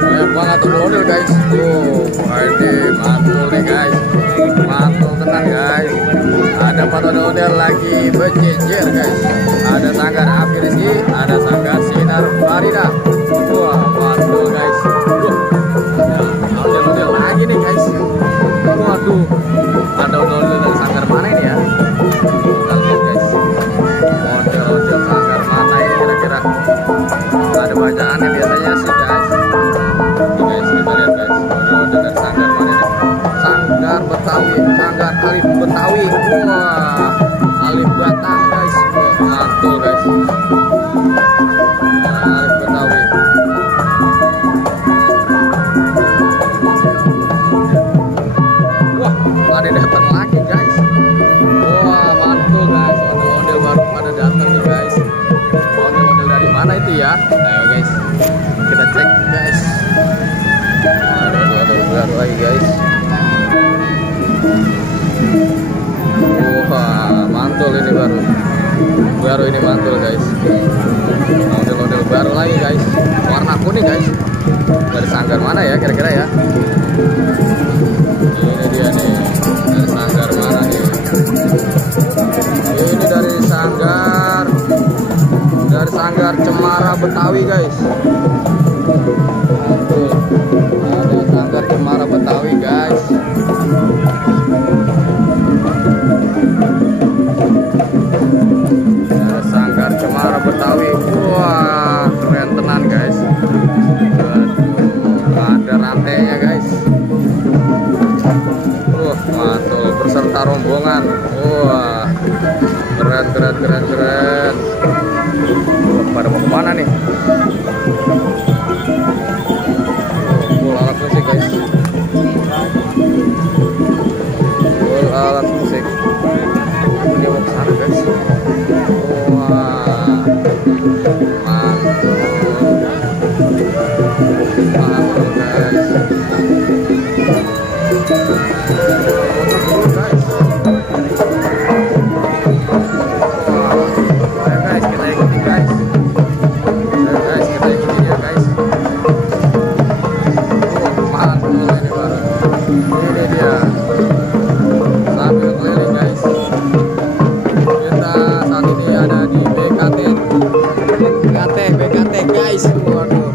Banyak banget ondel-ondel guys. Tuh, ini mantul nih guys. Mantul tenang guys. Ada 4 ondel-ondel lagi berjejer guys. Ada Sanggar Afirsi, ada Sanggar Sinar Farida. Wah, mantul guys. Ada ondel-ondel lagi nih guys. Waduh, ada ondel-ondel dari Sanggar mana ini ya? Kita lihat guys. Ondel-ondel Sanggar mana ini kira-kira? Ada bacaannya biasanya sih guys. Ini guys, kita lihat guys. Ondel-ondel dari Sanggar mana ini? Sanggar Betawi, Sanggar Alif Betawi. Wah, Alif Batang guys. Mantul guys. Alif Betawi. Wah, ada datang lagi guys. Wah, mantul guys. Ondel-ondel baru pada datang nih guys. Ondel-ondel dari mana itu ya? Ayo guys, kita cek guys. Ada ondel-ondel baru lagi guys. Wah, mantul ini baru ini mantul guys. Ondel-ondel baru lagi guys, warna kuning guys. Dari Sanggar mana ya kira-kira ya? Ini dia nih, dari Sanggar mana nih? Ini dari Sanggar Cemara Betawi guys. Mantul. Dari Sanggar Cemara Betawi guys. Sanggar Cemara Betawi. Wah, keren tenan guys. Ada rantainya guys. Wah, mantul berserta rombongan. Wah, keren. Pada mau kemana nih? Full alat musik guys. Full alat musik. Ini mau kesana guys. Wah, mantul guys. Guys. Wah, ayo guys, kita ikuti guys. Ayo guys, kita ikuti dia guys. Mantul ini baru. Ini dia. Sambil keliling guys. Kita saat ini ada di BKT guys. Waduh.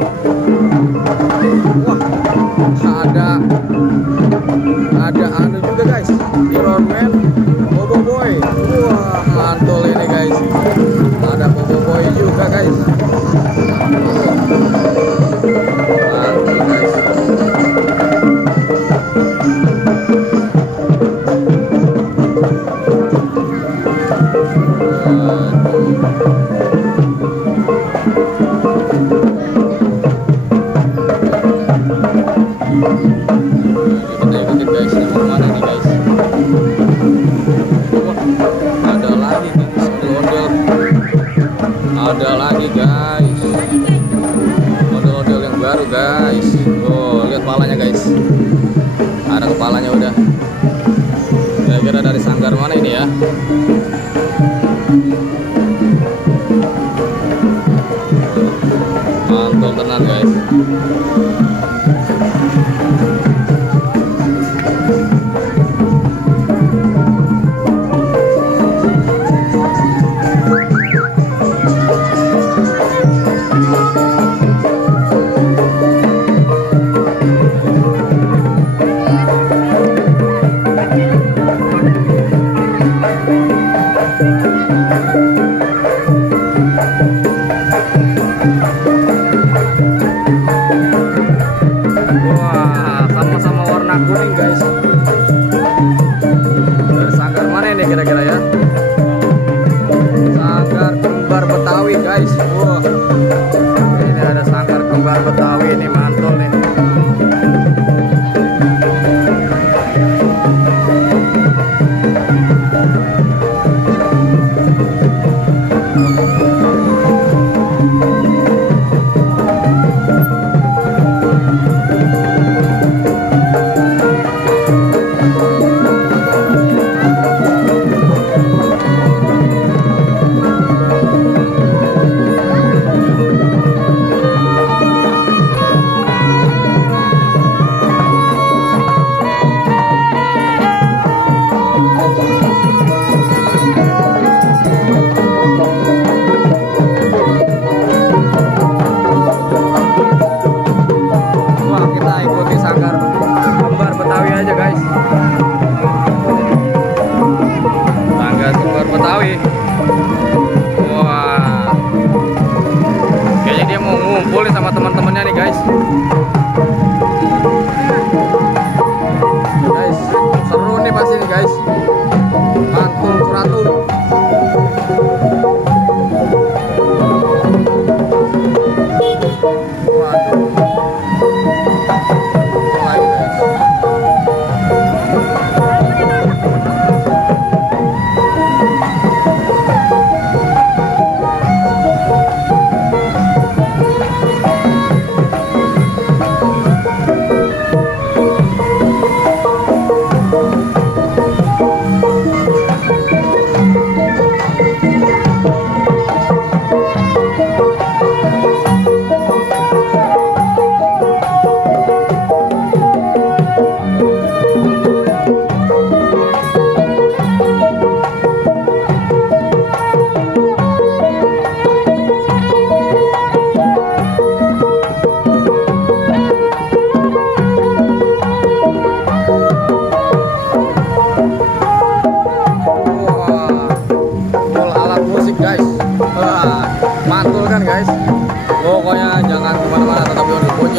Wah, ada anu juga guys, Iron Man, Bobo Boy. Wah, mantul ini guys. Ada Bobo Boy juga guys. Mantul guys. Kita ikutin guys, ini mau kemana nih guys? Wah, ada lagi guys, ondel-ondel. Ada lagi guys, ondel-ondel yang baru guys. Oh, lihat kepalanya guys. Ada kepalanya udah. Kira-kira dari Sanggar mana ini ya? Mantul tenan guys. Wah, sama-sama warna kuning guys. Dari Sanggar mana ini kira-kira ya? Sanggar Kembar Betawi guys. Wah, ini ada Sanggar Kembar Betawi, ini mantul nih.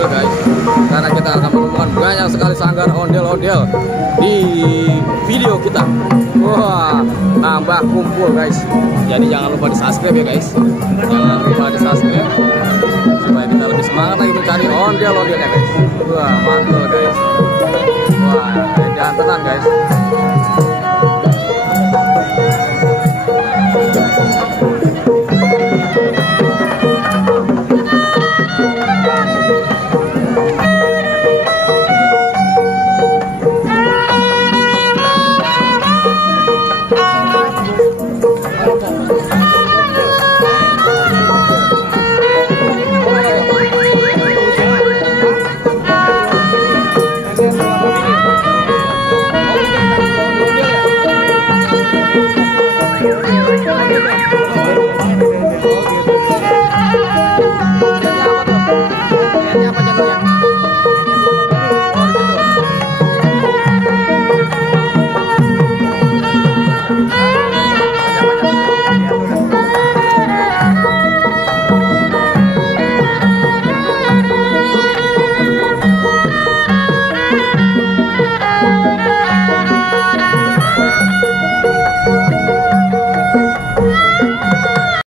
ondel guys, karena kita akan menemukan banyak sekali sanggar ondel-ondel di video kita. Wah, nambah kumpul guys. Jadi jangan lupa di subscribe ya guys, jangan lupa di subscribe supaya kita lebih semangat lagi mencari ondel-ondelnya guys. Wah, mantul guys. Wah, edan tenan guys. Apa tuh? Apa channelnya?